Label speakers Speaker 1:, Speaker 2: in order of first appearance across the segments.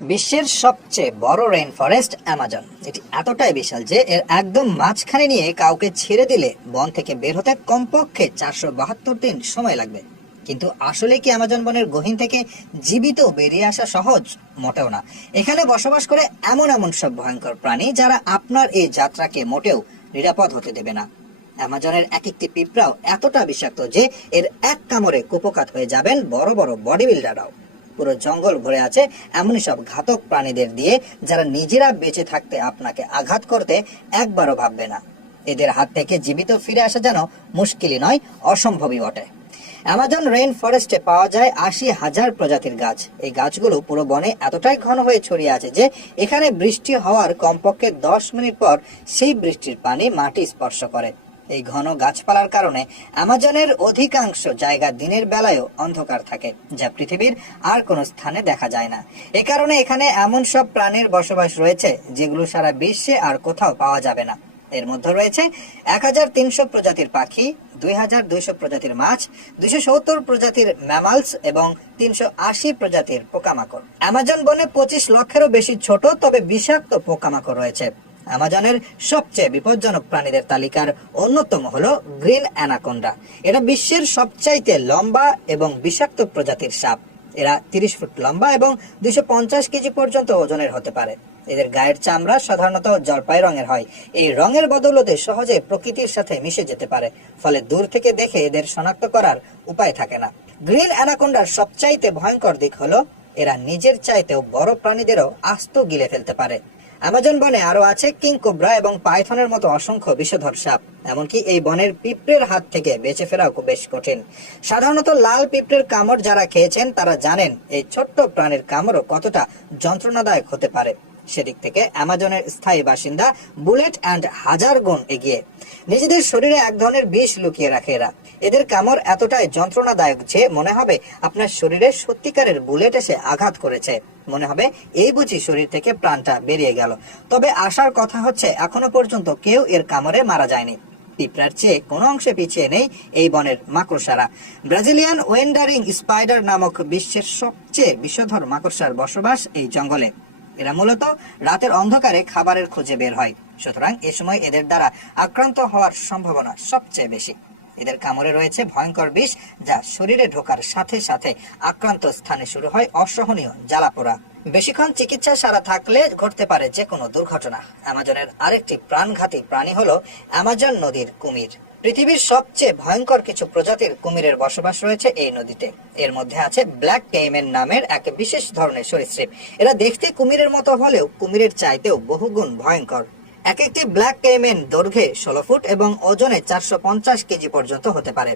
Speaker 1: বিশ্বের সবচেয়ে বড় রেইন ফরেস্ট অ্যামাজন এটি এতটাই বিশাল যে এর একদম মাঝখানে নিয়ে কাউকে ছেড়ে দিলে বন থেকে বের হতে কমপক্ষে চারশো বাহাত্তর দিন সময় লাগবে। কিন্তু আসলে কি অ্যামাজন বনের গহীন থেকে জীবিত বেরিয়ে আসা সহজ? মোটেও না। এখানে বসবাস করে এমন এমন সব ভয়ঙ্কর প্রাণী যারা আপনার এই যাত্রাকে মোটেও নিরাপদ হতে দেবে না। অ্যামাজনের এক একটি পিঁপড়াও এতটা বিষাক্ত যে এর এক কামড়ে কুপকাত হয়ে যাবেন বড় বড় বডি বিল্ডাররাও পুরো জঙ্গল ভরে আছে এমনই সব ঘাতক প্রাণীদের দিয়ে যারা নিজেরা বেঁচে থাকতে আপনাকে আঘাত করতে একবারও ভাববে না। এদের হাত থেকে জীবিত ফিরে আসা যেন মুশকিলই নয়, অসম্ভবই বটে। অ্যামাজন রেইন ফরেস্টে পাওয়া যায় আশি হাজার প্রজাতির গাছ। এই গাছগুলো পুরো বনে এতটাই ঘন হয়ে ছড়িয়ে আছে যে এখানে বৃষ্টি হওয়ার কমপক্ষে দশ মিনিট পর সেই বৃষ্টির পানি মাটি স্পর্শ করে। এই ঘন গাছপালার কারণে অ্যামাজনের অধিকাংশ জায়গা দিনের বেলায়ও অন্ধকার থাকে, যা পৃথিবীর আর কোনো স্থানে দেখা যায় না। এ কারণে এখানে এমন সব প্রাণীর বসবাস রয়েছে, যেগুলো সারা বিশ্বে আর কোথাও পাওয়া যাবে না। এর মধ্যে রয়েছে এক হাজার তিনশো প্রজাতির পাখি, দুই হাজার দুইশো প্রজাতির মাছ, দুইশো সত্তর প্রজাতির ম্যামালস এবং তিনশো আশি প্রজাতির পোকামাকড়। অ্যামাজন বনে পঁচিশ লক্ষেরও বেশি ছোট, তবে বিষাক্ত পোকামাকড় রয়েছে। অ্যামাজনের সবচেয়ে বিপজ্জনক প্রাণীদের তালিকার অন্যতম হল গ্রিন অ্যানাকোন্ডা। এটা বিশ্বের সবচাইতে লম্বা এবং বিষাক্ত প্রজাতির সাপ। এরা তিরিশ ফুট লম্বা এবং দুইশো পঞ্চাশ কেজি পর্যন্ত ওজনের হতে পারে। এদের গায়ের চামড়া সাধারণত জলপাই রঙের হয়। এই রঙের বদৌলতে সহজে প্রকৃতির সাথে মিশে যেতে পারে, ফলে দূর থেকে দেখে এদের শনাক্ত করার উপায় থাকে না। গ্রিন অ্যানাকোন্ডার সবচাইতে ভয়ঙ্কর দিক হলো, এরা নিজের চাইতেও বড় প্রাণীদেরও আস্ত গিলে ফেলতে পারে। অ্যামাজন বনে আরও আছে কিং কোবরা এবং পাইথনের মতো অসংখ্য বিষধর সাপ। এমনকি এই বনের পিঁপড়ের হাত থেকে বেঁচে ফেরাও খুব বেশ কঠিন। সাধারণত লাল পিঁপড়ের কামড় যারা খেয়েছেন, তারা জানেন এই ছোট্ট প্রাণীর কামড়ও কতটা যন্ত্রণাদায়ক হতে পারে। সেদিক থেকে অ্যামাজনের স্থায়ী বাসিন্দা বুলেট অ্যান্ড হাজার গুণ এগিয়ে। নিজেদের শরীরে এক ধরনের বিষ লুকিয়ে রাখে এরা। এদের কামড় এতটাই যন্ত্রণাদায়ক যে মনে হবে আপনার শরীরে সত্যিকারের বুলেট এসে আঘাত করেছে। মনে হবে এই বুঝি শরীর থেকে প্রাণটা বেরিয়ে গেল। তবে আসার কথা হচ্ছে এখনও পর্যন্ত কেউ এর কামড়ে মারা যায়নি। পিঁপড়ার চেয়ে কোনো অংশে পিছিয়ে নেই এই বনের মাকড়সারা। ব্রাজিলিয়ান ওয়েন্ডারিং স্পাইডার নামক বিশ্বের সবচেয়ে বিষধর মাকড়সার বসবাস এই জঙ্গলে। এরা মূলত রাতের অন্ধকারে খাবারের খোঁজে বের হয়। সুতরাং এ সময় এদের দ্বারা আক্রান্ত হওয়ার সম্ভাবনা সবচেয়ে বেশি। এদের কামড়ে রয়েছে ভয়ঙ্কর বিষ যা শরীরে ঢোকার সাথে সাথে আক্রান্ত স্থানে শুরু হয় অসহনীয় জ্বালাপোড়া। বেশিক্ষণ চিকিৎসা সারা থাকলে ঘটতে পারে যে কোনো দুর্ঘটনা। অ্যামাজনের আরেকটি প্রাণঘাতী প্রাণী হলো অ্যামাজন নদীর কুমির। পৃথিবীর সবচেয়ে ভয়ঙ্কর কিছু প্রজাতির কুমিরের বসবাস রয়েছে এই নদীতে। এর মধ্যে আছে ব্ল্যাক কেইমেন নামের এক বিশেষ ধরনের সরীসৃপ। এরা দেখতে কুমিরের মতো হলেও কুমিরের চাইতেও বহুগুণ ভয়ঙ্কর। এক একটি ব্ল্যাক কেইমেন দৈর্ঘ্যে ষোলো ফুট এবং ওজনে চারশো পঞ্চাশ কেজি পর্যন্ত হতে পারে।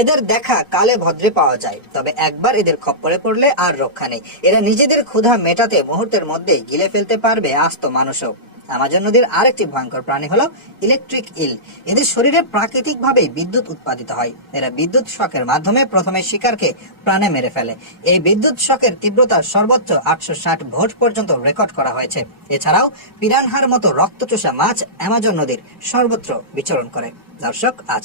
Speaker 1: এদের দেখা কালে ভদ্রে পাওয়া যায়, তবে একবার এদের খপ্পরে পড়লে আর রক্ষা নেই। এরা নিজেদের ক্ষুধা মেটাতে মুহূর্তের মধ্যেই গিলে ফেলতে পারবে আস্ত মানুষও। আমাজন নদীর আরেকটি ভয়ঙ্কর প্রাণী হলো ইলেকট্রিক ইল এদের শরীরে প্রাকৃতিক ভাবে বিদ্যুৎ উৎপাদিত হয়। এরা বিদ্যুৎ শকের মাধ্যমে প্রথমে শিকারকে প্রাণে মেরে ফেলে। এই বিদ্যুৎ শকের তীব্রতা সর্বোচ্চ আটশো ষাট ভোট পর্যন্ত রেকর্ড করা হয়েছে। এছাড়াও পিরানহার মতো রক্তচোষা মাছ অ্যামাজন নদীর সর্বত্র বিচরণ করে। দর্শক, আজ